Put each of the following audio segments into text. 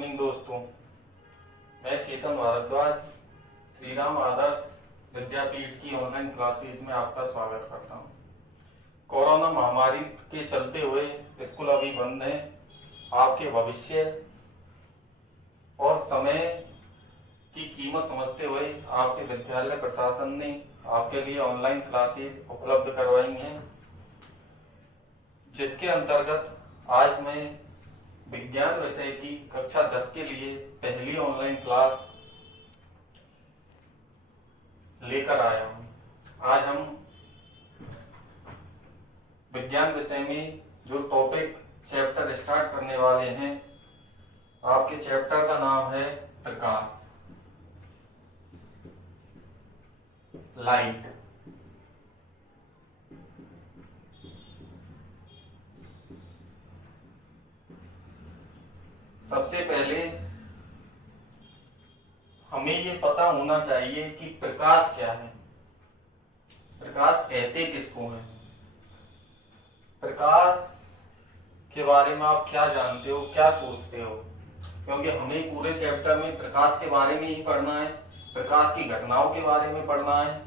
Morning दोस्तों। मैं चेतन भारद्वाज श्री राम आदर्श विद्यापीठ की ऑनलाइन क्लासेज में आपका स्वागत करता हूं। कोरोना महामारी के चलते हुए स्कूल अभी बंद है। आपके भविष्य और समय की कीमत समझते हुए आपके विद्यालय प्रशासन ने आपके लिए ऑनलाइन क्लासेज उपलब्ध करवाई हैं, जिसके अंतर्गत आज मैं विज्ञान विषय की कक्षा 10 के लिए पहली ऑनलाइन क्लास लेकर आया हूं। आज हम विज्ञान विषय में जो टॉपिक चैप्टर स्टार्ट करने वाले हैं, आपके चैप्टर का नाम है प्रकाश, लाइट। सबसे पहले हमें ये पता होना चाहिए कि प्रकाश क्या है, प्रकाश कहते किसको हैं। प्रकाश के बारे में आप क्या जानते हो, क्या सोचते हो? क्योंकि हमें पूरे चैप्टर में प्रकाश के बारे में ही पढ़ना है, प्रकाश की घटनाओं के बारे में पढ़ना है,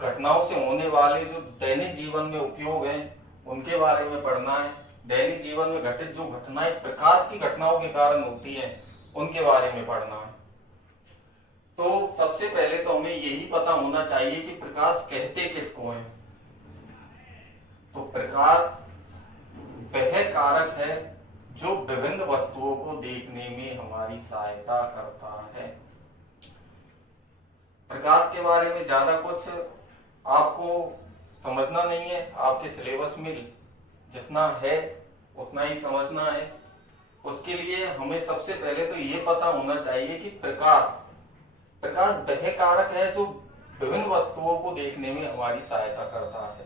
घटनाओं से होने वाले जो दैनिक जीवन में उपयोग हैं उनके बारे में पढ़ना है, दैनिक जीवन में घटित जो घटनाएं प्रकाश की घटनाओं के कारण होती हैं उनके बारे में पढ़ना है। तो सबसे पहले तो हमें यही पता होना चाहिए कि प्रकाश कहते किसको हैं। तो प्रकाश वह कारक है जो विभिन्न वस्तुओं को देखने में हमारी सहायता करता है। प्रकाश के बारे में ज्यादा कुछ आपको समझना नहीं है, आपके सिलेबस में जितना है उतना ही समझना है। उसके लिए हमें सबसे पहले तो ये पता होना चाहिए कि प्रकाश वह कारक है जो विभिन्न वस्तुओं को देखने में हमारी सहायता करता है।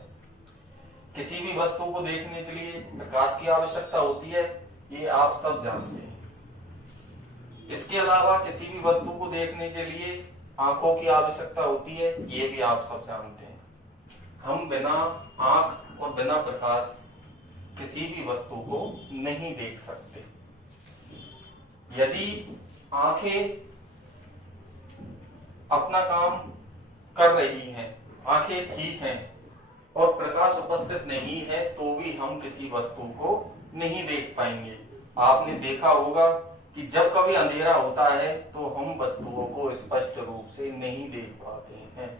किसी भी वस्तु को देखने के लिए प्रकाश की आवश्यकता होती है, ये आप सब जानते हैं। इसके अलावा किसी भी वस्तु को देखने के लिए आंखों की आवश्यकता होती है, ये भी आप सब जानते हैं। हम बिना आंख और बिना प्रकाश किसी भी वस्तु को नहीं देख सकते। यदि आंखें अपना काम कर रही हैं, आंखें ठीक हैं और प्रकाश उपस्थित नहीं है, तो भी हम किसी वस्तु को नहीं देख पाएंगे। आपने देखा होगा कि जब कभी अंधेरा होता है तो हम वस्तुओं को स्पष्ट रूप से नहीं देख पाते हैं।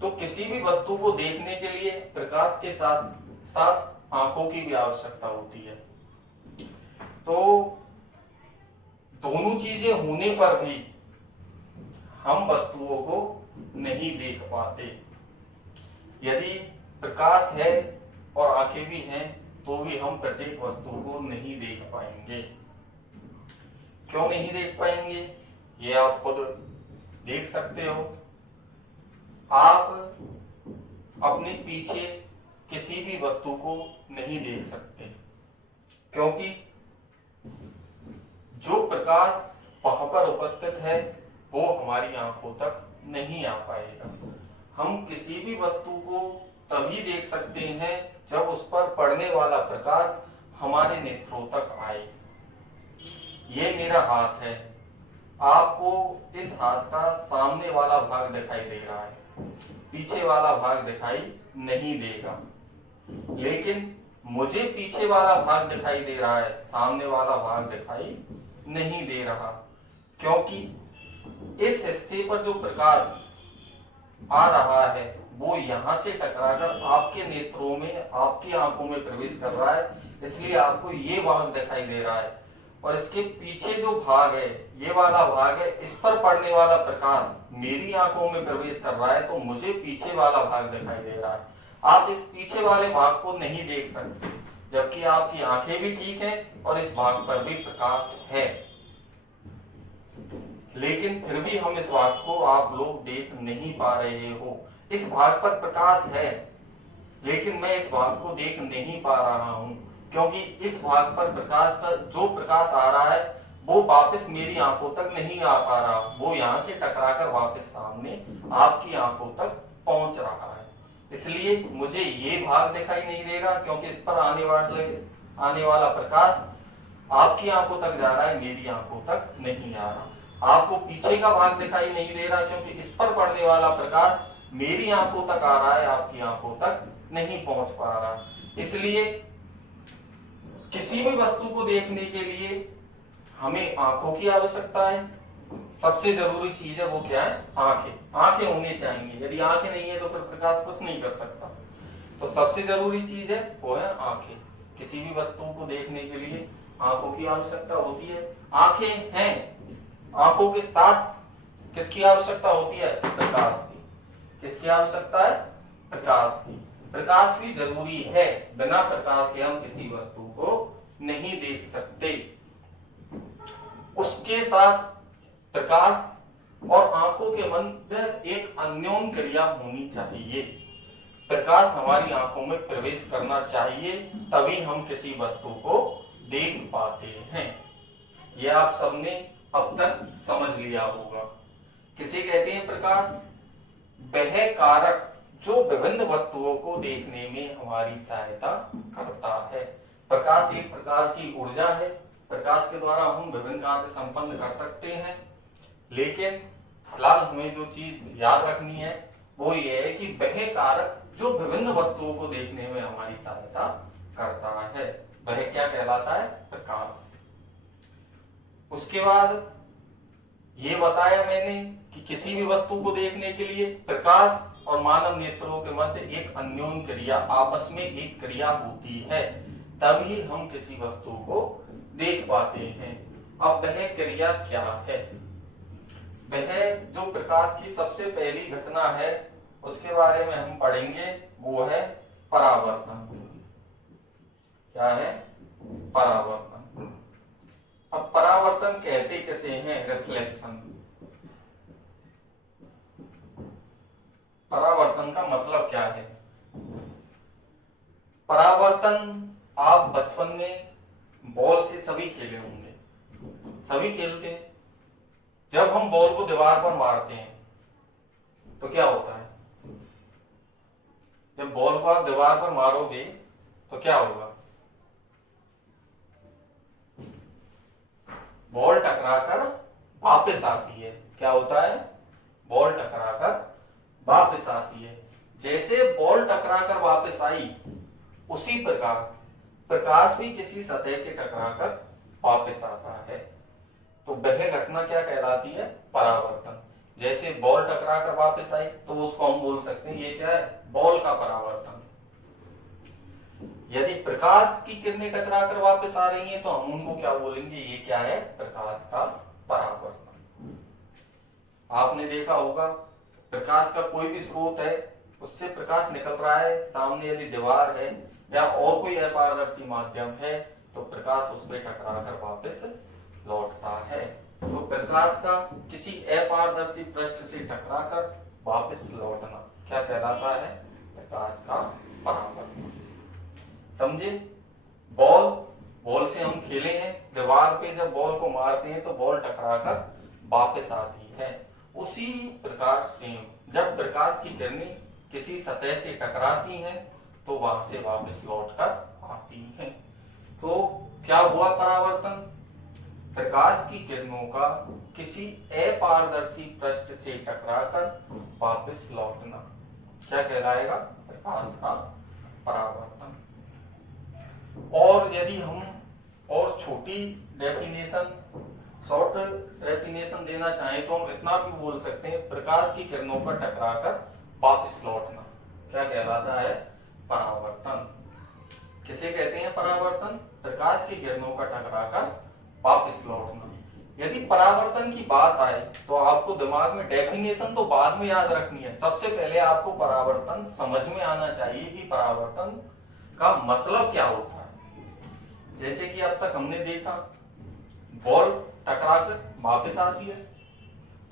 तो किसी भी वस्तु को देखने के लिए प्रकाश के साथ साथ आंखों की भी आवश्यकता होती है। तो दोनों चीजें होने पर भी हम वस्तुओं को नहीं देख पाते। यदि प्रकाश है और आंखें भी हैं तो भी हम प्रत्येक वस्तु को नहीं देख पाएंगे। क्यों नहीं देख पाएंगे, ये आप खुद देख सकते हो। आप अपने पीछे किसी भी वस्तु को नहीं देख सकते, क्योंकि जो प्रकाश वहां पर उपस्थित है वो हमारी आंखों तक नहीं आ पाएगा। हम किसी भी वस्तु को तभी देख सकते हैं जब उस पर पड़ने वाला प्रकाश हमारे नेत्रों तक आए। ये मेरा हाथ है, आपको इस हाथ का सामने वाला भाग दिखाई दे रहा है, पीछे वाला भाग दिखाई नहीं देगा। लेकिन मुझे पीछे वाला भाग दिखाई दे रहा है, सामने वाला भाग दिखाई नहीं दे रहा, क्योंकि इस हिस्से पर जो प्रकाश आ रहा है वो यहां से टकराकर आपके नेत्रों में, आपकी आंखों में प्रवेश कर रहा है, इसलिए आपको ये भाग दिखाई दे रहा है। और इसके पीछे जो भाग है, ये वाला भाग है, इस पर पड़ने वाला प्रकाश मेरी आंखों में प्रवेश कर रहा है, तो मुझे पीछे वाला भाग दिखाई दे रहा है। आप इस पीछे वाले भाग को नहीं देख सकते, जबकि आपकी आंखें भी ठीक हैं और इस भाग पर भी प्रकाश है। लेकिन फिर भी हम इस भाग को आप लोग देख नहीं पा रहे हो। इस भाग पर प्रकाश है लेकिन मैं इस भाग को देख नहीं पा रहा हूं, क्योंकि इस भाग पर प्रकाश का जो प्रकाश आ रहा है वो वापस मेरी आंखों तक नहीं आ पा रहा, वो यहां से टकराकर वापस सामने आपकी आंखों तक पहुंच रहा है। इसलिए मुझे ये भाग दिखाई नहीं दे रहा, क्योंकि इस पर आने वाला प्रकाश आपकी आंखों तक जा रहा है, मेरी आंखों तक नहीं आ रहा। आपको पीछे का भाग दिखाई नहीं दे रहा क्योंकि इस पर पड़ने वाला प्रकाश मेरी आंखों तक आ रहा है, आपकी आंखों तक नहीं पहुंच पा रहा। इसलिए किसी भी वस्तु को देखने के लिए हमें आंखों की आवश्यकता है। सबसे जरूरी चीज है वो क्या है? आंखें। आंखें होनी चाहिए, यदि आंखें नहीं है तो फिर प्रकाश कुछ नहीं कर सकता। तो सबसे जरूरी चीज है वो है आंखें। किसी भी वस्तु को देखने के लिए आंखों की आवश्यकता होती है। आंखें हैं, आंखों के साथ किसकी आवश्यकता होती है? प्रकाश की। किसकी आवश्यकता है? प्रकाश की। प्रकाश भी जरूरी है, बिना प्रकाश के हम किसी वस्तु को नहीं देख सकते। उसके साथ प्रकाश और आंखों के मध्य एक अन्योन क्रिया होनी चाहिए। प्रकाश हमारी आंखों में प्रवेश करना चाहिए, तभी हम किसी वस्तु को देख पाते हैं। यह आप सबने अब तक समझ लिया होगा। किसे कहते हैं प्रकाश? वह कारक जो विभिन्न वस्तुओं को देखने में हमारी सहायता करता है। प्रकाश एक प्रकार की ऊर्जा है। प्रकाश के द्वारा हम विभिन्न कार्य संपन्न कर सकते हैं, लेकिन फिलहाल हमें जो चीज याद रखनी है वो ये है कि वह कारक जो विभिन्न वस्तुओं को देखने में हमारी सहायता करता है, वह क्या कहलाता है? प्रकाश। उसके बाद ये बताया मैंने कि किसी भी वस्तु को देखने के लिए प्रकाश और मानव नेत्रों के मध्य एक अन्योन क्रिया, आपस में एक क्रिया होती है, तभी हम किसी वस्तु को देख पाते हैं। अब वह क्रिया क्या है? वह जो प्रकाश की सबसे पहली घटना है उसके बारे में हम पढ़ेंगे, वो है परावर्तन। क्या है? परावर्तन। अब परावर्तन कहते किसे हैं? रिफ्लेक्शन। परावर्तन का मतलब क्या है? परावर्तन आप बचपन में बॉल से सभी खेले होंगे, सभी खेलते हैं। जब हम बॉल को दीवार पर मारते हैं तो क्या होता है? जब बॉल को आप दीवार पर मारोगे तो क्या होगा? बॉल टकराकर वापस आती है। क्या होता है? बॉल टकराकर वापस आती है। जैसे बॉल टकराकर वापस आई, उसी प्रकार प्रकाश भी किसी सतह से टकराकर वापस आता है। तो वह घटना क्या कहलाती है? परावर्तन। जैसे बॉल टकराकर वापस आई तो उसको हम बोल सकते हैं ये क्या है? बॉल का परावर्तन। यदि प्रकाश की किरणें टकराकर वापस आ रही हैं तो हम उनको क्या बोलेंगे? ये क्या है? प्रकाश का परावर्तन। आपने देखा होगा प्रकाश का कोई भी स्रोत है, उससे प्रकाश निकल रहा है, सामने यदि दीवार है या और कोई अपारदर्शी माध्यम है तो प्रकाश उस पर टकराकर वापस लौटता है। तो प्रकाश का किसी अपारदर्शी पृष्ठ से टकराकर वापस लौटना क्या कहलाता है? प्रकाश का परावर्तन। समझे? बॉल से हम खेले हैं, दीवार पे जब बॉल को मारते हैं तो बॉल टकराकर वापस आती है। उसी प्रकार से जब प्रकाश की किरणें किसी सतह से टकराती हैं तो वहां से वापस लौटकर आती हैं। तो क्या हुआ? परावर्तन। प्रकाश की किरणों का किसी अपारदर्शी पृष्ठ से टकराकर वापस लौटना क्या कहलाएगा? प्रकाश का परावर्तन। और यदि हम और छोटी डेफिनेशन, शॉर्ट डेफिनेशन देना चाहें तो हम इतना भी बोल सकते हैं, प्रकाश की किरणों पर टकराकर वापस लौटना क्या कहलाता है? परावर्तन। किसे कहते हैं परावर्तन? प्रकाश की किरणों का टकराकर वापस लौटना। यदि परावर्तन की बात आए तो आपको दिमाग में डेफिनेशन तो बाद में याद रखनी है, सबसे पहले आपको परावर्तन समझ में आना चाहिए कि परावर्तन का मतलब क्या होता है। जैसे कि अब तक हमने देखा बॉल टकराकर वापस आती है,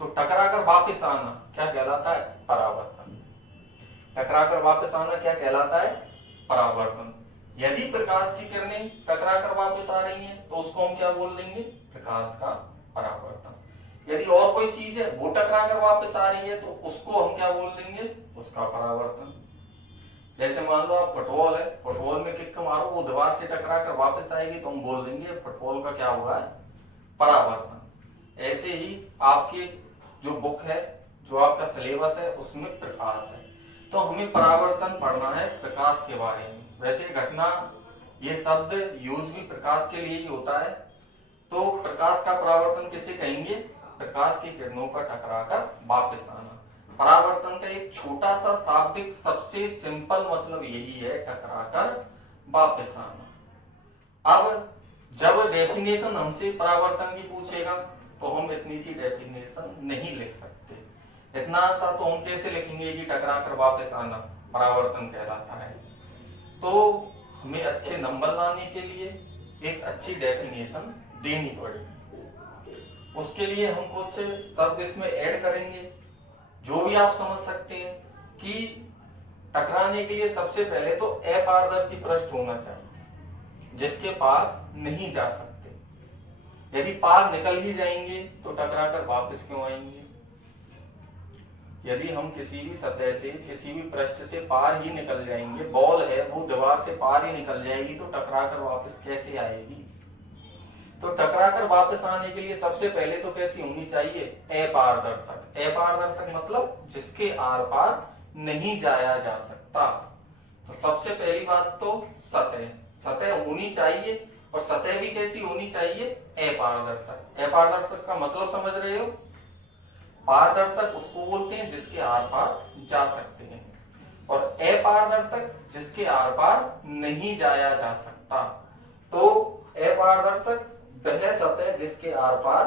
तो टकराकर वापस आना क्या कहलाता है? परावर्तन। टकराकर वापस आना क्या कहलाता है? परावर्तन। यदि प्रकाश की किरणें टकराकर वापस आ रही हैं तो उसको हम क्या बोल देंगे? प्रकाश का परावर्तन। यदि और कोई चीज है वो टकराकर वापस आ रही है तो उसको हम क्या बोल देंगे? उसका परावर्तन। जैसे मान लो आप फुटबॉल है, फुटबॉल में किक मारो, वो दीवार से टकरा कर वापस आएगी तो हम बोल देंगे फुटबॉल का क्या हुआ है, परावर्तन। ऐसे ही आपकी जो बुक है, जो आपका सिलेबस है, उसमें प्रकाश है, तो हमें परावर्तन पढ़ना है प्रकाश के बारे में। वैसे घटना, ये शब्द यूज भी प्रकाश के लिए ही होता है। तो प्रकाश का परावर्तन किसे कहेंगे, प्रकाश की किरणों का टकराकर वापस आना। परावर्तन का एक छोटा सा शाब्दिक सबसे सिंपल मतलब यही है, टकराकर वापस आना। अब जब डेफिनेशन हमसे परावर्तन की पूछेगा तो हम इतनी सी डेफिनेशन नहीं लिख सकते। इतना सा तो हम कैसे लिखेंगे कि टकराकर वापस आना परावर्तन कहलाता है। तो हमें अच्छे नंबर लाने के लिए एक अच्छी डेफिनेशन देनी पड़ेगी। उसके लिए हम कुछ शब्द इसमें ऐड करेंगे जो भी आप समझ सकते हैं कि टकराने के लिए सबसे पहले तो अपारदर्शी पृष्ठ होना चाहिए जिसके पार नहीं जा सकते। यदि पार निकल ही जाएंगे तो टकराकर वापस क्यों आएंगे। यदि हम किसी भी सतह से, किसी भी पृष्ठ से पार ही निकल जाएंगे, बॉल है वो दीवार से पार ही निकल जाएगी तो टकराकर वापस कैसे आएगी। तो टकराकर वापस आने के लिए सबसे पहले तो कैसी होनी चाहिए, अपारदर्शक। अपारदर्शक मतलब जिसके आर पार नहीं जाया जा सकता। तो सबसे पहली बात तो सतह, सतह होनी चाहिए, और सतह भी कैसी होनी चाहिए, अपारदर्शक। अपारदर्शक का मतलब समझ रहे हो, पारदर्शक उसको बोलते हैं जिसके आर पार जा सकते हैं, और अपारदर्शक जिसके आर पार नहीं जाया जा सकता। तो अपारदर्शक वह सतह जिसके आर पार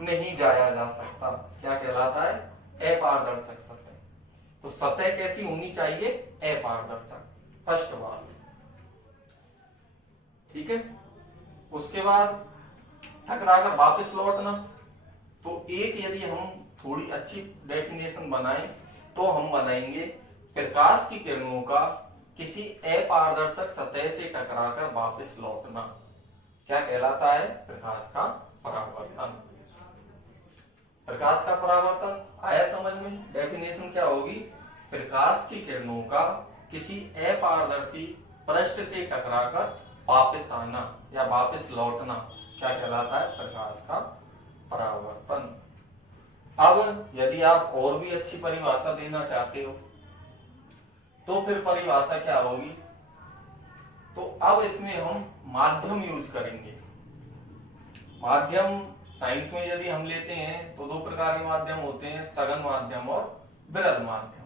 नहीं जाया जा सकता क्या कहलाता है, अपारदर्शक सतह। तो सतह कैसी होनी चाहिए, अपारदर्शक, फर्स्ट बात, ठीक है। उसके बाद टकराकर वापस लौटना, तो एक यदि हम थोड़ी अच्छी डेफिनेशन बनाएं तो हम बनाएंगे प्रकाश की किरणों का किसी अपारदर्शक सतह से टकराकर वापस लौटना क्या कहलाता है, प्रकाश का परावर्तन। प्रकाश का परावर्तन आया समझ में। डेफिनेशन क्या होगी, प्रकाश की किरणों का किसी अपारदर्शी पृष्ठ से टकराकर वापस आना या वापस लौटना क्या कहलाता है, प्रकाश का परावर्तन। अब यदि आप और भी अच्छी परिभाषा देना चाहते हो तो फिर परिभाषा क्या होगी, तो अब इसमें हम माध्यम यूज करेंगे। माध्यम साइंस में यदि हम लेते हैं तो दो प्रकार के माध्यम होते हैं, सघन माध्यम और विरल माध्यम।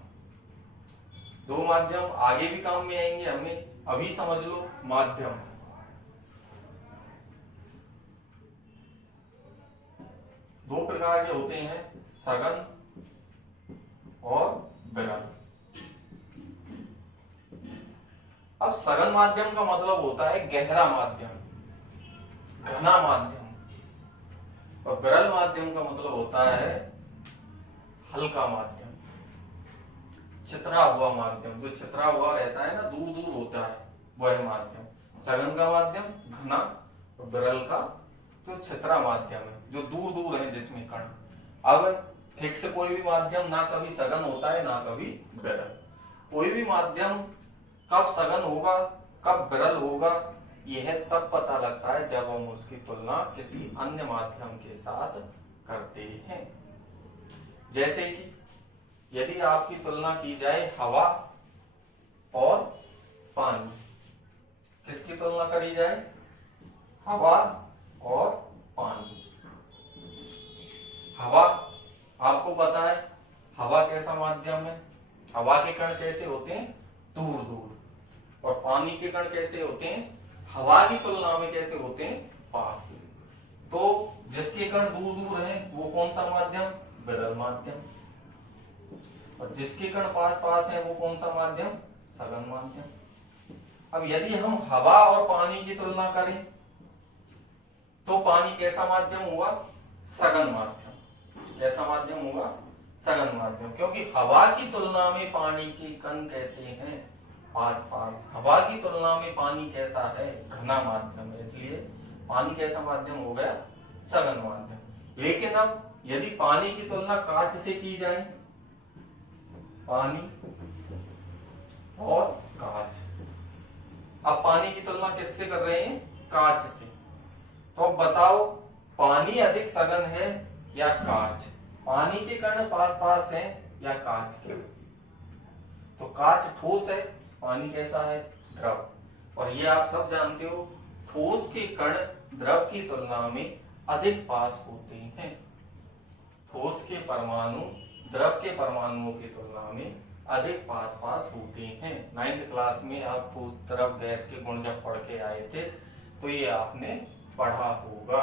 दो माध्यम आगे भी काम में आएंगे हमें, अभी समझ लो माध्यम। दो प्रकार के होते हैं, सघन और विरल। अब सघन माध्यम का मतलब होता है गहरा माध्यम, घना माध्यम, और विरल माध्यम का मतलब होता है हल्का माध्यम, छितरा हुआ माध्यम। जो छितरा हुआ रहता है ना, दूर दूर होता है, वह माध्यम। सघन का माध्यम घना, और विरल का जो छितरा माध्यम है, जो दूर दूर है जिसमें कण। अब फिक्स कोई भी माध्यम ना कभी सघन होता है ना कभी विरल। कोई भी माध्यम कब सघन होगा कब विरल होगा यह तब पता लगता है जब हम उसकी तुलना किसी अन्य माध्यम के साथ करते हैं। जैसे कि यदि आपकी तुलना की जाए हवा और पानी, किसकी तुलना करी जाए, हवा और पानी। हवा, आपको पता है हवा कैसा माध्यम है, हवा के कण कैसे होते हैं, दूर दूर, और पानी के कण कैसे होते हैं, हवा की तुलना में कैसे होते हैं, पास। तो जिसके कण दूर दूर हैं वो कौन सा माध्यम, विरल माध्यम, और जिसके कण पास पास हैं वो कौन सा माध्यम, सघन माध्यम। अब यदि हम हवा और पानी की तुलना करें तो पानी कैसा माध्यम हुआ, सघन माध्यम। कैसा माध्यम हुआ, सघन माध्यम, क्योंकि हवा की तुलना में पानी के कण कैसे हैं, पास पास। हवा की तुलना में पानी कैसा है, घना माध्यम है, इसलिए पानी कैसा माध्यम हो गया, सघन माध्यम। लेकिन अब यदि पानी की तुलना कांच से की जाए, पानी और कांच। अब पानी की तुलना किससे कर रहे हैं? कांच से। तो अब बताओ पानी अधिक सघन है या कांच? पानी के कण पास पास हैं या कांच के? तो कांच ठोस है, पानी कैसा है? द्रव। और ये आप सब जानते हो ठोस के कण द्रव की तुलना में अधिक पास होते हैं। ठोस के परमाणु द्रव के परमाणुओं की तुलना में अधिक पास पास होते हैं। 9th क्लास में आप ठोस द्रव गैस के गुण जब पढ़ के आए थे तो ये आपने पढ़ा होगा।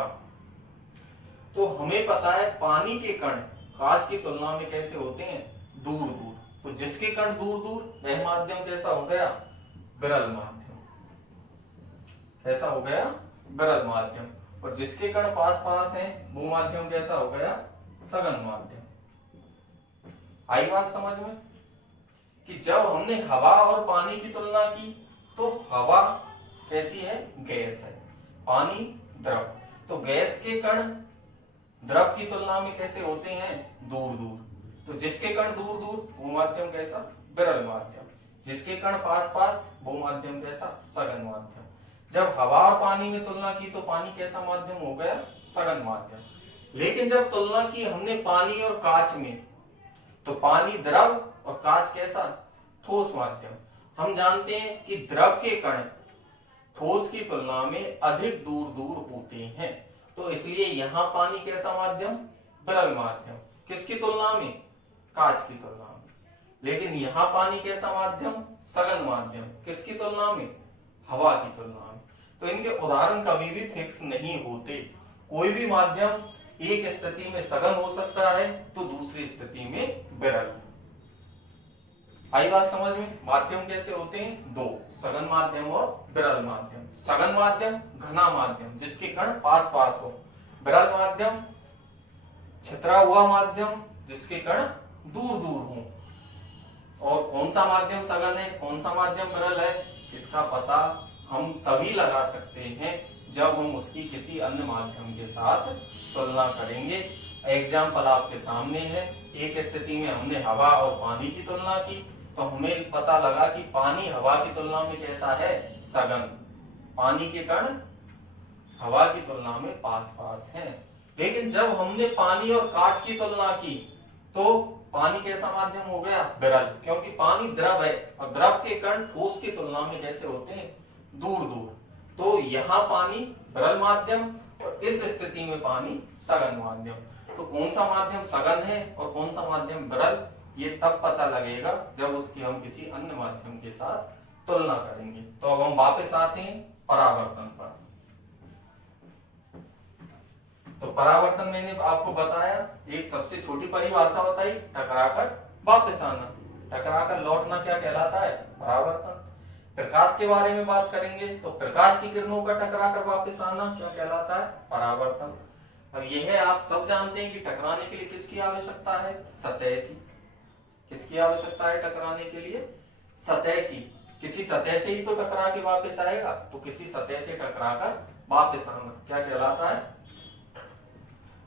तो हमें पता है पानी के कण कांच की तुलना में कैसे होते हैं? दूर दूर। तो जिसके कण दूर दूर वह माध्यम कैसा हो गया? विरल माध्यम। कैसा हो गया? विरल माध्यम। और जिसके कण पास पास हैं वो माध्यम कैसा हो गया? सघन माध्यम। आई बात समझ में कि जब हमने हवा और पानी की तुलना की तो हवा कैसी है? गैस है, पानी द्रव। तो गैस के कण द्रव की तुलना में कैसे होते हैं? दूर दूर। तो जिसके कण दूर दूर वो माध्यम कैसा? विरल माध्यम। जिसके कण पास पास वो माध्यम कैसा? सघन माध्यम। जब हवा और पानी में तुलना की तो पानी कैसा माध्यम हो गया? सघन माध्यम। लेकिन जब तुलना की हमने पानी और कांच में तो पानी द्रव और कांच कैसा? ठोस माध्यम। हम जानते हैं कि द्रव के कण ठोस की तुलना में अधिक दूर दूर होते हैं, तो इसलिए यहां पानी कैसा माध्यम? विरल माध्यम। किसकी तुलना में? कांच की तुलना में। लेकिन यहां पानी कैसा माध्यम? सघन माध्यम। किसकी तुलना में? हवा की तुलना में। तो इनके उदाहरण कभी भी फिक्स नहीं होते। कोई भी माध्यम एक स्थिति में सघन हो सकता है तो दूसरी स्थिति में विरल। आई बात समझ में? माध्यम कैसे होते हैं? दो, सघन माध्यम और विरल माध्यम। सघन माध्यम घना माध्यम जिसके कण पास पास हो। विरल माध्यम छितरा हुआ माध्यम जिसके कण दूर दूर हो। और कौन सा माध्यम सघन है, कौन सा माध्यम विरल है, इसका पता हम तभी लगा सकते हैं जब हम उसकी किसी अन्य माध्यम के साथ तुलना करेंगे। एग्जाम्पल आपके सामने है। एक स्थिति में हमने हवा और पानी की तुलना की तो हमें पता लगा कि पानी हवा की तुलना में कैसा है? सघन। पानी के कण हवा की तुलना में पास पास हैं। लेकिन जब हमने पानी और कांच की तुलना की तो पानी कैसा माध्यम हो गया? विरल। क्योंकि पानी द्रव है और द्रव के कण ठोस की तुलना में कैसे होते हैं? दूर दूर। तो यहाँ पानी विरल माध्यम और इस स्थिति में पानी सघन माध्यम। तो कौन सा माध्यम सघन है और कौन सा माध्यम विरल, ये तब पता लगेगा जब उसकी हम किसी अन्य माध्यम के साथ तुलना करेंगे। तो अब हम वापस आते हैं परावर्तन पर। तो परावर्तन मैंने आपको बताया, एक सबसे छोटी परिभाषा बताई, टकराकर वापस आना। टकराकर लौटना क्या कहलाता है? परावर्तन। प्रकाश के बारे में बात करेंगे तो प्रकाश की किरणों का टकराकर वापस आना क्या कहलाता है? परावर्तन। अब यह आप सब जानते हैं कि टकराने के लिए किसकी आवश्यकता है? सतह की। किसकी आवश्यकता है टकराने के लिए? सतह की। किसी सतह से ही तो टकरा के वापस आएगा, तो किसी सतह से टकराकर वापस आना क्या कहलाता है?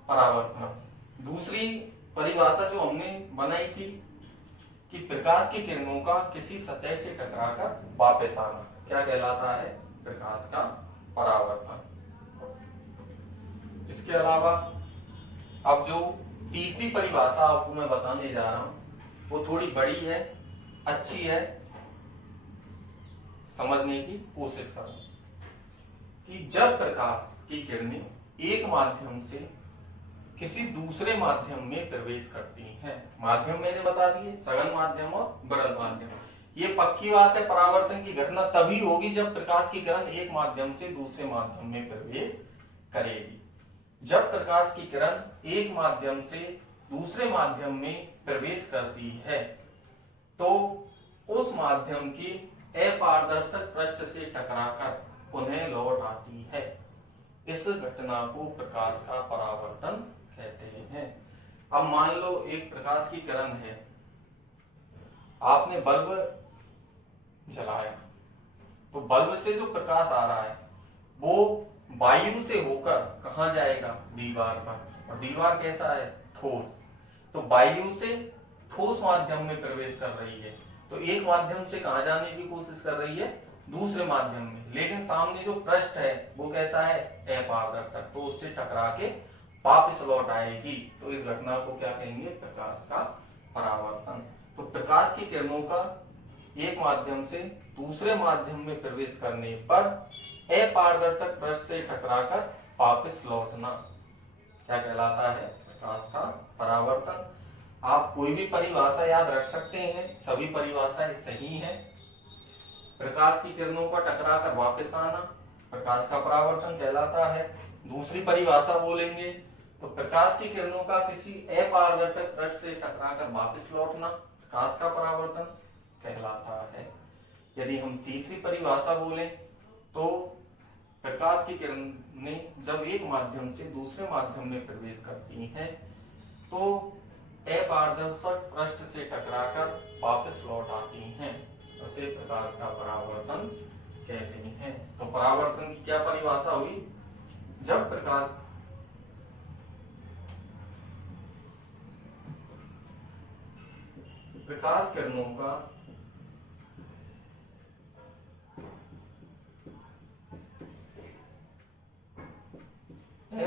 परावर्तन। दूसरी परिभाषा जो हमने बनाई थी कि प्रकाश की किरणों का किसी सतह से टकराकर वापस आना क्या कहलाता है? प्रकाश का परावर्तन। इसके अलावा अब जो तीसरी परिभाषा आपको मैं बताने जा रहा हूं वो थोड़ी बड़ी है, अच्छी है, समझने की कोशिश करो कि जब प्रकाश की किरणें एक माध्यम से किसी दूसरे माध्यम में प्रवेश करती हैं, माध्यम मैंने बता दिए सघन माध्यम और विरल माध्यम। ये पक्की बात है, परावर्तन की घटना तभी होगी जब प्रकाश की किरण एक माध्यम से दूसरे माध्यम में प्रवेश करेगी। जब प्रकाश की किरण एक माध्यम से दूसरे माध्यम में प्रवेश करती है तो उस माध्यम की अपारदर्शक पृष्ठ से टकराकर पुनः लौट आती है। इस घटना को प्रकाश का परावर्तन कहते हैं। अब मान लो एक प्रकाश की किरण है, आपने बल्ब जलाया तो बल्ब से जो प्रकाश आ रहा है वो वायु से होकर कहां जाएगा? दीवार पर। और दीवार कैसा है? ठोस। तो वायु से ठोस माध्यम में प्रवेश कर रही है तो एक माध्यम से कहाँ जाने की कोशिश कर रही है, दूसरे माध्यम में, लेकिन सामने जो पृष्ठ है वो कैसा है, अपारदर्शक, तो उससे टकरा के वापस लौट आएगी। तो इस घटना को क्या कहेंगे, प्रकाश का परावर्तन। तो प्रकाश की किरणों का एक माध्यम से दूसरे माध्यम में प्रवेश करने पर अपारदर्शक पृष्ठ से टकराकर वापस लौटना क्या कहलाता है, प्रकाश का परावर्तन। आप कोई भी परिभाषा याद रख सकते हैं, सभी परिभाषाएं सही हैं। प्रकाश की किरणों का टकराकर वापस आना प्रकाश का परावर्तन कहलाता है। दूसरी परिभाषा बोलेंगे तो प्रकाश की किरणों का किसी अपारदर्शक पृष्ठ से टकराकर वापस लौटना प्रकाश का परावर्तन कहलाता है। यदि हम तीसरी परिभाषा बोलें तो प्रकाश की किरणें जब एक माध्यम से दूसरे माध्यम में प्रवेश करती हैं तो अपारदर्शक पृष्ठ से टकराकर वापस लौट आती हैं, उसे प्रकाश का परावर्तन कहते हैं। तो परावर्तन की क्या परिभाषा हुई, जब प्रकाश किरणों का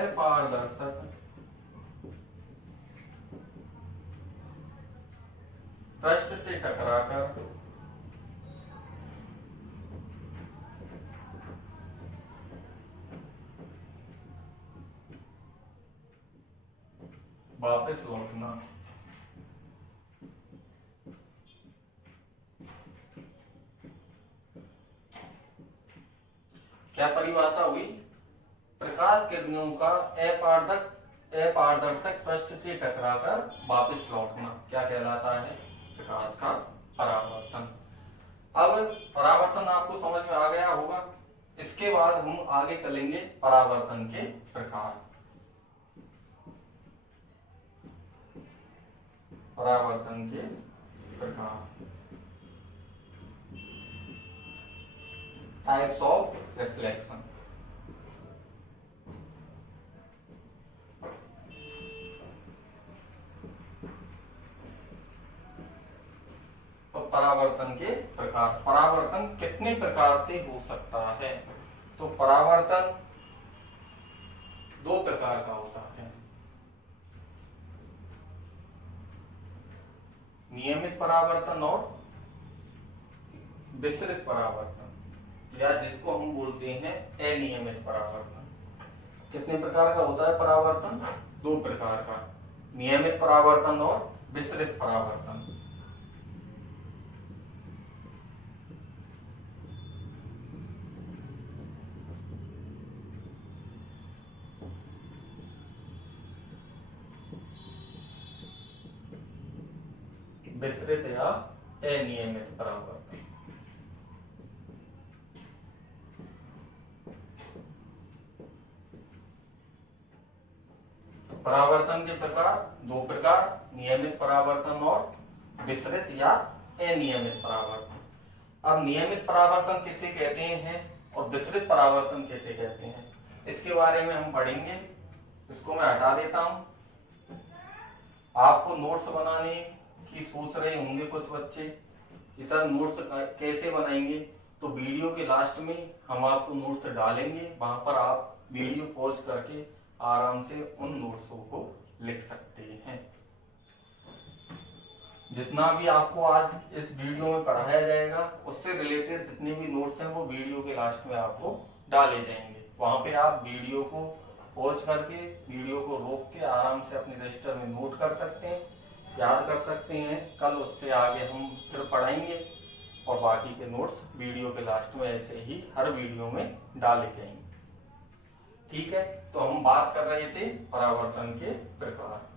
अपारदर्शक पृष्ठ से टकराकर वापस लौटना क्या परिभाषा हुई, प्रकाश किरणों का अपारदर्शक पृष्ठ से टकराकर वापस लौटना क्या कहलाता है, प्रकाश का परावर्तन। अब परावर्तन आपको समझ में आ गया होगा। इसके बाद हम आगे चलेंगे परावर्तन के प्रकार। परावर्तन के प्रकार, टाइप्स ऑफ रिफ्लेक्शन। तो परावर्तन के प्रकार, परावर्तन कितने प्रकार से हो सकता है, तो परावर्तन दो प्रकार का होता है, नियमित परावर्तन और विसरित परावर्तन, या जिसको हम बोलते हैं अनियमित परावर्तन। कितने प्रकार का होता है परावर्तन, दो प्रकार का, नियमित परावर्तन और विसरित परावर्तन। विसरित या अनियमित परावर्तन। परावर्तन के प्रकार दो प्रकार, नियमित परावर्तन और विसरित या अनियमित परावर्तन। अब नियमित परावर्तन किसे कहते हैं और विसरित परावर्तन किसे कहते हैं, इसके बारे में हम पढ़ेंगे। इसको मैं हटा देता हूं। आपको नोट्स बनाने की सोच रहे होंगे कुछ बच्चे कि सर नोट्स कैसे बनाएंगे, तो वीडियो के लास्ट में हम आपको नोट्स डालेंगे, वहां पर आप वीडियो पॉज करके आराम से उन नोट्सों को लिख सकते हैं। जितना भी आपको आज इस वीडियो में पढ़ाया जाएगा उससे रिलेटेड जितने भी नोट्स हैं वो वीडियो के लास्ट में आपको डाले जाएंगे। वहां पे आप वीडियो को पॉज करके वीडियो को रोक के आराम से अपने रजिस्टर में नोट कर सकते हैं, याद कर सकते हैं। कल उससे आगे हम फिर पढ़ाएंगे और बाकी के नोट्स वीडियो के लास्ट में ऐसे ही हर वीडियो में डाले जाएंगे। ठीक है, तो हम बात कर रहे थे परावर्तन के प्रकार।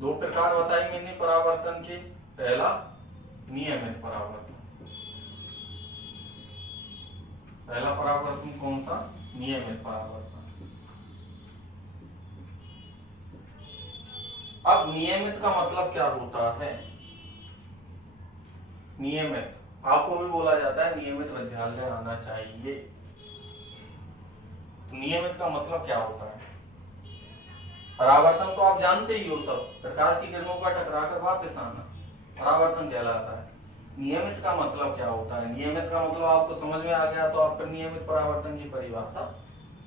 दो प्रकार बताए मैंने परावर्तन के। पहला नियमित परावर्तन। पहला परावर्तन कौन सा, नियमित परावर्तन। अब नियमित का मतलब क्या होता है, नियमित आपको भी बोला जाता है नियमित विद्यालय आना चाहिए। नियमित का मतलब क्या होता है, परावर्तन तो आप जानते ही हो सब, प्रकाश की किरणों का टकराकर वापस आना परावर्तन कहलाता है। नियमित का मतलब क्या होता है? नियमित का मतलब आपको समझ में आ गया तो आप फिर नियमित परावर्तन की परिभाषा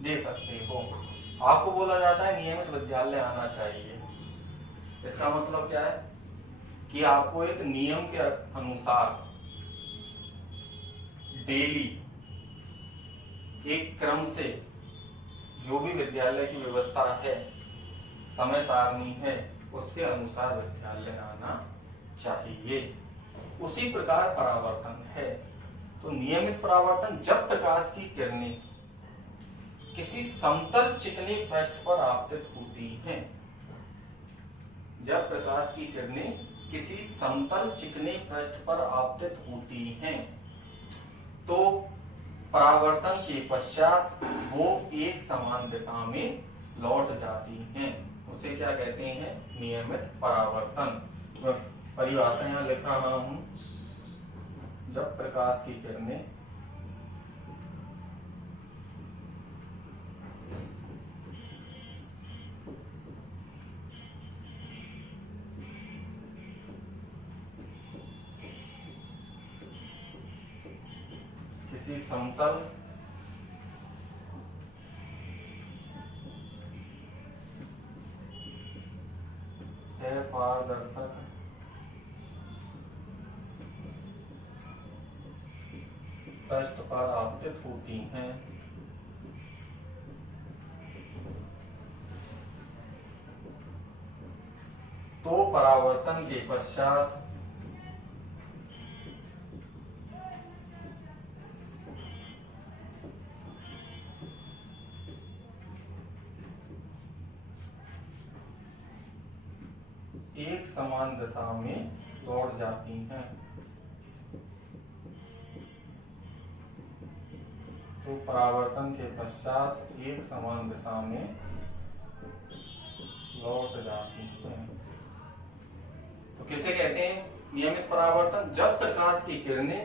दे सकते हो। आपको बोला जाता है नियमित विद्यालय आना चाहिए। इसका मतलब क्या है कि आपको एक नियम के अनुसार डेली एक क्रम से जो भी विद्यालय की व्यवस्था है, समय सारणी है, उसके अनुसार विद्यालय आना चाहिए। उसी प्रकार परावर्तन है। तो नियमित परावर्तन जब प्रकाश की किरणें किसी समतल चिकने पृष्ठ पर आपतित होती हैं, जब प्रकाश की किरणें किसी समतल चिकने पृष्ठ पर आपतित होती हैं तो परावर्तन के पश्चात वो एक समान दिशा में लौट जाती हैं। उसे क्या कहते हैं? नियमित परावर्तन। परिभाषा यहां लिख रहा हूं। जब प्रकाश की किरणें किसी समतल अपारदर्शक पृष्ठ पर आपतित होती हैं तो परावर्तन के पश्चात एक समान दिशा में लौट जाती हैं। तो परावर्तन के पश्चात एक समान दिशा में लौट जाती हैं। तो किसे कहते हैं नियमित परावर्तन? जब प्रकाश की किरणें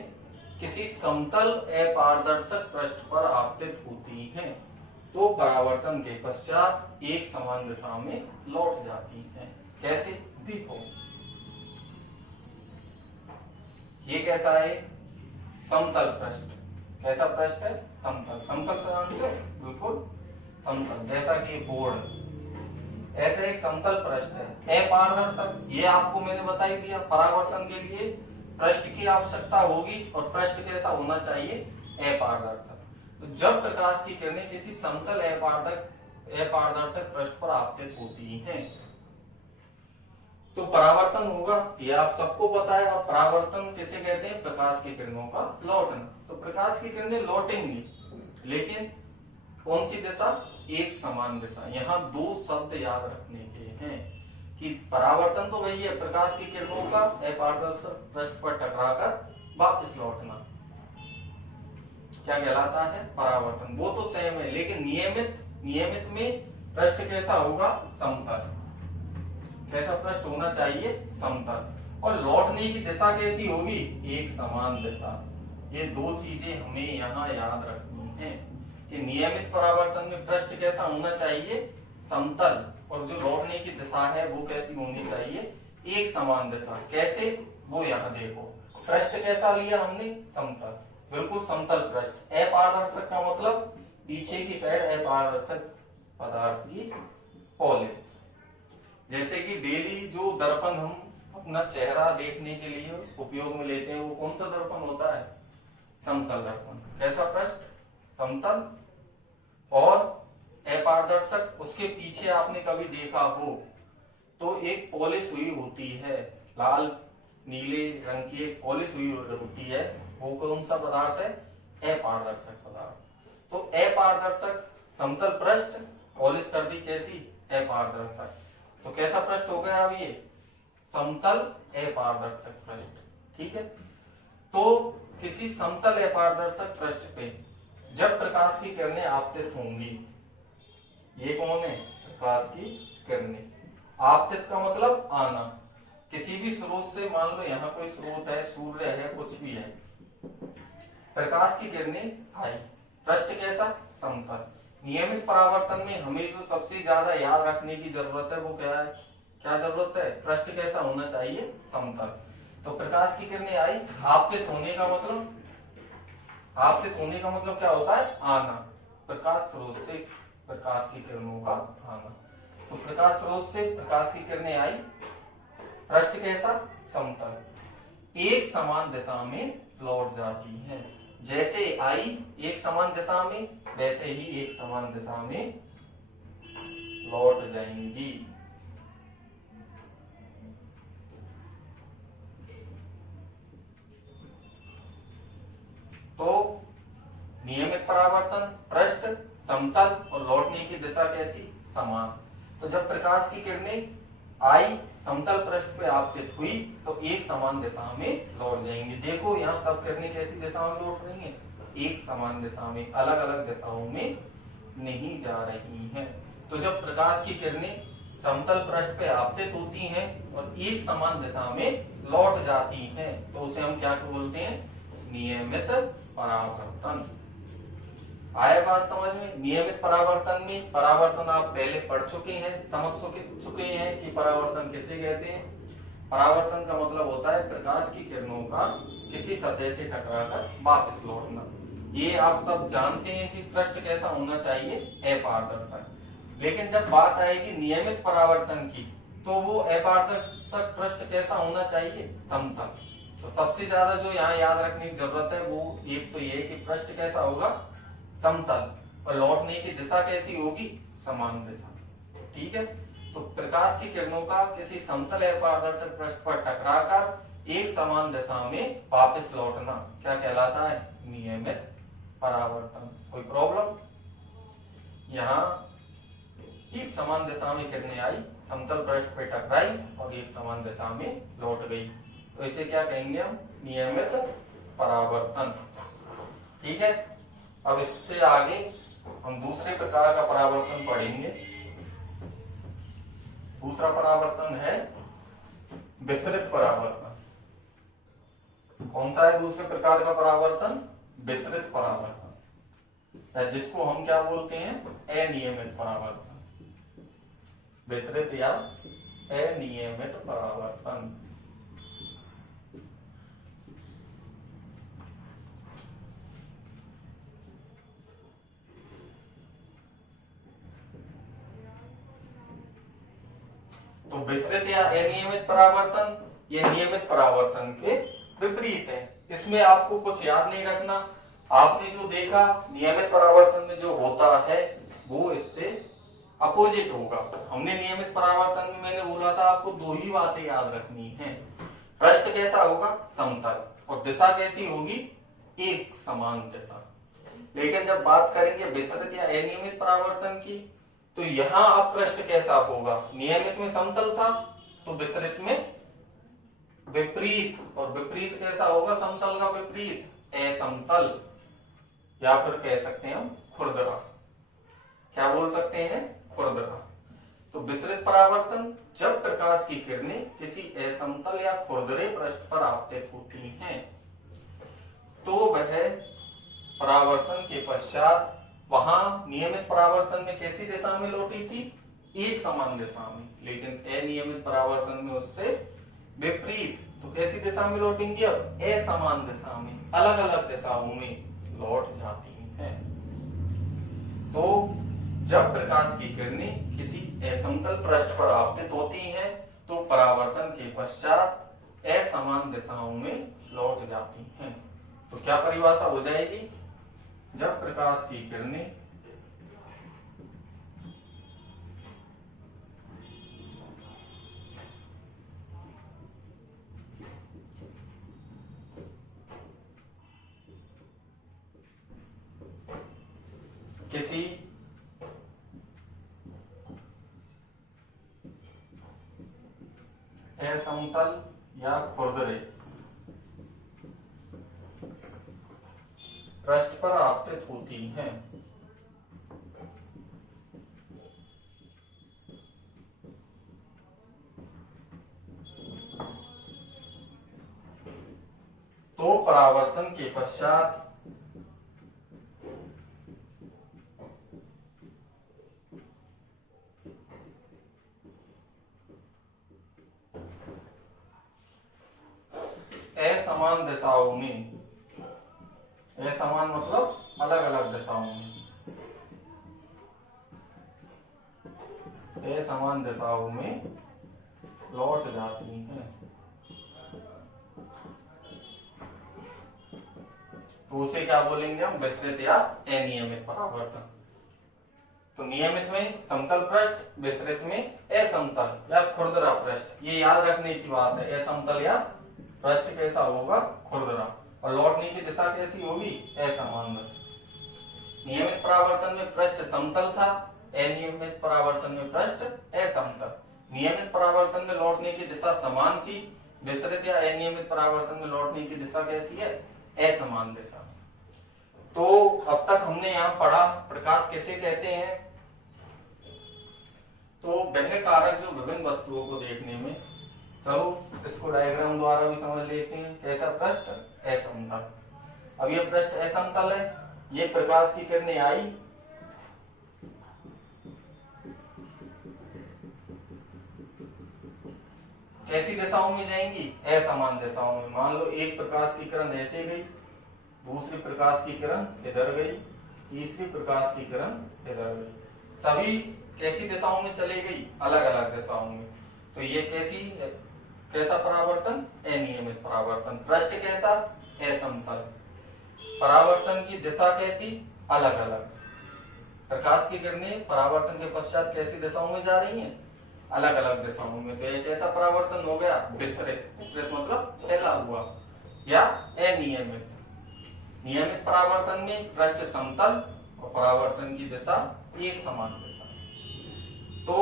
किसी समतल अपारदर्शक पृष्ठ पर आपतित होती हैं तो परावर्तन के पश्चात एक समान दिशा में लौट जाती हैं। कैसे? देखो, ये कैसा है? समतल पृष्ठ। कैसा पृष्ठ है? समतल। समतल से जानते हो? बिल्कुल समतल, जैसा कि बोर्ड। ऐसे एक समतल पृष्ठ है। अपारदर्शक, ये आपको मैंने बता ही दिया, परावर्तन के लिए पृष्ठ की आवश्यकता होगी और पृष्ठ कैसा होना चाहिए? अपारदर्शक। तो जब प्रकाश की किरणें किसी समतल अपारदर्शक पृष्ठ पर आपतित होती हैं तो परावर्तन होगा, ये आप सबको पता है। और परावर्तन किसे कहते हैं? प्रकाश की किरणों का लौटना। तो प्रकाश की किरणें लौटेंगी, लेकिन कौन सी दिशा? एक समान दिशा। यहाँ दो शब्द याद रखने के हैं कि परावर्तन तो वही है, प्रकाश की किरणों का अपारदर्शक पृष्ठ पर टकराकर वापस लौटना, क्या कहलाता है? परावर्तन। वो तो सेम है, लेकिन नियमित में पृष्ठ कैसा होगा? समतल। कैसा पृष्ठ होना चाहिए? समतल। और लौटने की दिशा कैसी होगी? एक समान दिशा। ये दो चीजें हमें यहाँ याद रखनी है कि नियमित परावर्तन में पृष्ठ कैसा होना चाहिए? समतल। और जो लौटने की दिशा है वो कैसी होनी चाहिए? एक समान दिशा। कैसे? वो यहाँ देखो, पृष्ठ कैसा लिया हमने? समतल। बिल्कुल समतल पृष्ठ। अपारदर्शक का मतलब पीछे की साइड अपारदर्शक पदार्थ की पॉलिश। जैसे कि डेली जो दर्पण हम अपना चेहरा देखने के लिए उपयोग में लेते हैं, वो कौन सा दर्पण होता है? समतल दर्पण। कैसा पृष्ठ? समतल और अपारदर्शक। उसके पीछे आपने कभी देखा हो तो एक पॉलिश हुई होती है, लाल नीले रंग की एक पॉलिश हुई होती है, वो कौन सा पदार्थ है? अपारदर्शक पदार्थ। तो अपारदर्शक समतल पृष्ठ, पॉलिश कर दी कैसी? अपारदर्शक। तो कैसा पृष्ठ हो गया अब ये? समतल अपारदर्शक पृष्ठ। ठीक है। तो किसी समतल अपारदर्शक पृष्ठ पे जब प्रकाश की किरणें आपतित होंगी, ये कौन है? प्रकाश की किरणें। आपतित का मतलब आना, किसी भी स्रोत से, मान लो यहाँ कोई स्रोत है, सूर्य है, कुछ भी है, प्रकाश की किरणें आई, पृष्ठ कैसा? समतल। नियमित परावर्तन में हमें जो सबसे ज्यादा याद रखने की जरूरत है वो क्या है, क्या जरूरत है, पृष्ठ कैसा होना चाहिए, समतल। तो प्रकाश की किरणें आई, आपतित होने का मतलब, आपतित होने का मतलब क्या होता है, आना, प्रकाश स्रोत से प्रकाश की किरणों का आना। तो प्रकाश स्रोत से प्रकाश की किरणें आई, पृष्ठ कैसा, समतल, एक समान दिशा में लौट जाती हैं। जैसे आई एक समान दिशा में, वैसे ही एक समान दिशा में लौट जाएंगी। तो नियमित परावर्तन, पृष्ठ समतल और लौटने की दिशा कैसी, समान। तो जब प्रकाश की किरणें आई, समतल पृष्ठ पे आपतित हुई, तो एक समान दिशा में लौट जाएंगे। देखो यहाँ सब किरणें कैसी दिशा में लौट रही हैं, एक समान दिशा में, अलग अलग दिशाओं में नहीं जा रही हैं। तो जब प्रकाश की किरणें समतल पृष्ठ पे आपतित होती हैं और एक समान दिशा में लौट जाती हैं, तो उसे हम क्या बोलते हैं, नियमित परावर्तन। आए बात समझ में। नियमित परावर्तन में परावर्तन आप पहले पढ़ चुके हैं, समझ चुके हैं कि परावर्तन किसे कहते हैं। परावर्तन का मतलब होता है प्रकाश की किरणों का किसी सतह से टकराकर वापस लौटना। ये आप सब जानते हैं कि पृष्ठ कैसा होना चाहिए, अपारदर्शक। लेकिन जब बात आएगी नियमित परावर्तन की, तो वो अपारदर्शक पृष्ठ कैसा होना चाहिए, समतल। तो सबसे ज्यादा जो यहाँ याद रखने की जरूरत है वो एक तो ये कि पृष्ठ कैसा होगा, समतल, और लौटने की दिशा कैसी होगी, समान दिशा। ठीक है। तो प्रकाश की किरणों का किसी समतल या पारदर्शक पृष्ठ पर टकराकर एक समान दिशा में वापस लौटना क्या कहलाता है, नियमित परावर्तन। कोई प्रॉब्लम? यहाँ एक समान दिशा में किरणें आई, समतल पृष्ठ पे टकराई और एक समान दिशा में लौट गई, तो इसे क्या कहेंगे हम, नियमित परावर्तन। ठीक है। अब इससे आगे हम दूसरे प्रकार का परावर्तन पढ़ेंगे। दूसरा परावर्तन है विसरित परावर्तन। कौन सा है दूसरे प्रकार का परावर्तन, विसरित परावर्तन, जिसको हम क्या बोलते हैं, अनियमित परावर्तन। विसरित या अनियमित परावर्तन। तो विसरित या अनियमित परावर्तन ये नियमित परावर्तन के विपरीत है। इसमें आपको कुछ याद नहीं रखना। आपने जो देखा नियमित परावर्तन में जो होता है वो इससे अपोजिट होगा। हमने नियमित परावर्तन में मैंने बोला था आपको दो ही बातें याद रखनी है, पृष्ठ कैसा होगा, समतल, और दिशा कैसी होगी, एक समान दिशा। लेकिन जब बात करेंगे विसरित या अनियमित परावर्तन की, तो यहां अब पृष्ठ कैसा होगा, नियमित में समतल था तो विसरित में विपरीत, और विपरीत कैसा होगा, समतल का विपरीत, असमतल, या फिर कह सकते हैं हम खुरदरा। क्या बोल सकते हैं, खुरदरा। तो विसरित परावर्तन जब प्रकाश की किरणें किसी असमतल या खुरदरे पृष्ठ पर आपतित होती हैं, तो वह परावर्तन के पश्चात वहां नियमित परावर्तन में कैसी दिशा में लौटी थी, एक समान दिशा में, लेकिन अनियमित परावर्तन में उससे विपरीत। तो कैसी दिशा में लौटेंगी, अब असमान दिशा में, अलग अलग दिशाओं में लौट जाती हैं। तो जब प्रकाश की किरणें किसी असमतल पृष्ठ पर आपतित होती हैं, तो परावर्तन के पश्चात असमान दिशाओं में लौट जाती हैं। तो क्या परिभाषा हो जाएगी, जब प्रकाश की किरणें किसी असमतल या खुरदरे पृष्ठ पर आपतित होती हैं, तो परावर्तन के पश्चात असमान दिशाओं में, असमान मतलब अलग अलग दिशाओं में, असमान दिशाओं में लौट जाती हैं। तो उसे क्या बोलेंगे हम, विसरित या अनियमित परावर्तन। तो नियमित में समतल पृष्ठ, विसरित में असमतल या खुरदरा पृष्ठ। ये याद रखने की बात है, असमतल या पृष्ठ कैसा होगा, खुरदरा, और लौटने की दिशा कैसी होगी, असमान दिशा। नियमित परावर्तन में पृष्ठ समतल था, अनियमित परावर्तन में पृष्ठ असमतल। नियमित परावर्तन में लौटने की दिशा समान थी, विसरित या अनियमित परावर्तन में लौटने की दिशा कैसी है, असमान दिशा। तो अब तक हमने यहाँ पढ़ा प्रकाश किसे कहते हैं। तो वह कारक जो विभिन्न वस्तुओं को देखने में, चलो इसको डायग्राम द्वारा भी समझ लेते हैं। कैसा, पृष्ठ असमतल। अब ये पृष्ठ असमतल है, ये प्रकाश की किरणें आई, कैसी दिशाओं में जाएंगी, असमान दिशाओं में। मान लो एक प्रकाश की किरण ऐसे गई, दूसरी प्रकाश की किरण इधर गई, तीसरी प्रकाश की किरण इधर गई, सभी कैसी दिशाओं में चली गई, अलग अलग दिशाओं में। तो ये कैसा परावर्तन, अनियमित परावर्तन। पृष्ठ कैसा, असमतल। परावर्तन की दिशा कैसी, अलग अलग। प्रकाश की किरणें परावर्तन के पश्चात कैसी दिशाओं में जा रही हैं, अलग अलग दिशाओं में। तो ये कैसा परावर्तन हो गया, विसरित। विसरित मतलब फैला हुआ या अनियमित। नियमित परावर्तन में पृष्ठ समतल और परावर्तन की दिशा एक समान दिशा। तो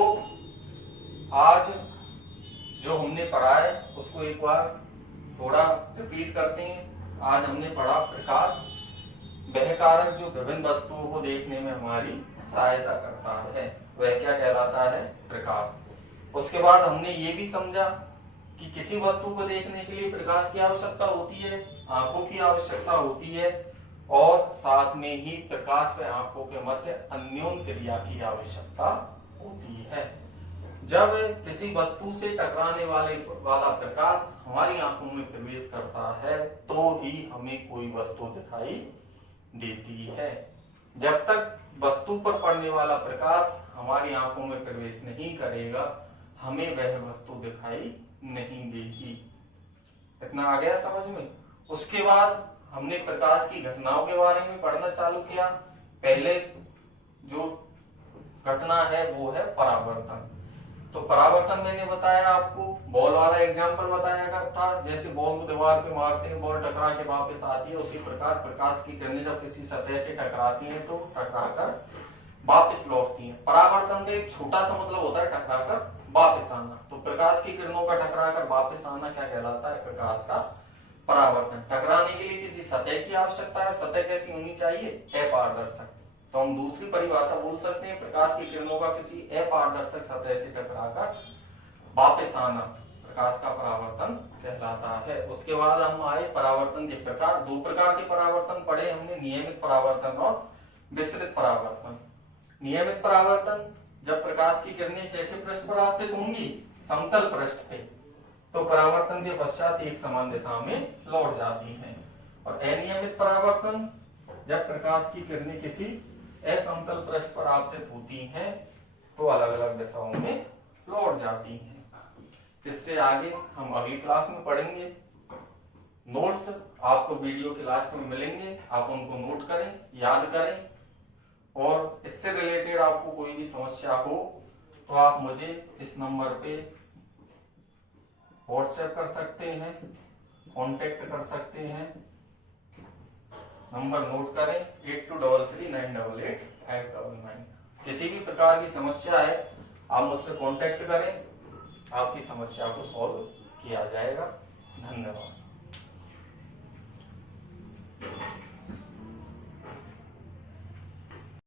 आज जो हमने पढ़ा है उसको एक बार थोड़ा रिपीट करते हैं। आज हमने पढ़ा प्रकाश वह कारक जो विभिन्न वस्तुओं को देखने में हमारी सहायता करता है, वह क्या कहलाता है, प्रकाश। उसके बाद हमने ये भी समझा कि किसी वस्तु को देखने के लिए प्रकाश की आवश्यकता होती है, आंखों की आवश्यकता होती है, और साथ में ही प्रकाश व आंखों के मध्य अन्योन क्रिया की आवश्यकता होती है। जब किसी वस्तु से टकराने वाला प्रकाश हमारी आंखों में प्रवेश करता है तो ही हमें कोई वस्तु दिखाई देती है। जब तक वस्तु पर पड़ने वाला प्रकाश हमारी आंखों में प्रवेश नहीं करेगा, हमें वह वस्तु दिखाई नहीं देगी। इतना आ गया समझ में। उसके बाद हमने प्रकाश की घटनाओं के बारे में पढ़ना चालू किया। पहले जो घटना है वो है परावर्तन। तो परावर्तन मैंने बताया आपको, बॉल वाला एग्जाम्पल बताया था। जैसे बॉल को दीवार पे मारते हैं, बॉल टकरा के वापस आती है, उसी प्रकार प्रकाश की किरणें जब किसी सतह से टकराती हैं तो टकराकर वापस लौटती हैं। परावर्तन का एक छोटा सा मतलब होता है टकराकर वापस आना। तो प्रकाश की किरणों का टकराकर वापस आना क्या कहलाता है, प्रकाश का परावर्तन। टकराने के लिए किसी सतह की आवश्यकता है। सतह कैसी होनी चाहिए, अपारदर्शक। तो हम दूसरी परिभाषा बोल सकते हैं, प्रकाश की किरणों का किसी अपारदर्शक सतह से टकराकर वापस आना प्रकाश का परावर्तन कहलाता है। उसके बाद हम आए परावर्तन के प्रकार। दो प्रकार के परावर्तन पढ़े हमने, नियमित परावर्तन और विसरित परावर्तन। नियमित परावर्तन, जब प्रकाश की किरणें कैसे पृष्ठ पर आपतित होंगी, समतल पृष्ठ पे, तो परावर्तन के पश्चात एक समान दिशा में लौट जाती हैं। और अनियमित परावर्तन, जब प्रकाश की किरणें किसी असमतल पृष्ठ पर आपतित होती हैं तो अलग अलग दिशाओं में लौट जाती हैं। इससे आगे हम अगली क्लास में पढ़ेंगे। नोट्स आपको वीडियो के लास्ट में मिलेंगे, आप उनको नोट करें, याद करें, और इससे रिलेटेड आपको कोई भी समस्या हो तो आप मुझे इस नंबर पे व्हाट्सएप कर सकते हैं, कांटेक्ट कर सकते हैं। नंबर नोट करें 8233988599। किसी भी प्रकार की समस्या है आप मुझसे कांटेक्ट करें, आपकी समस्या को सॉल्व किया जाएगा। धन्यवाद।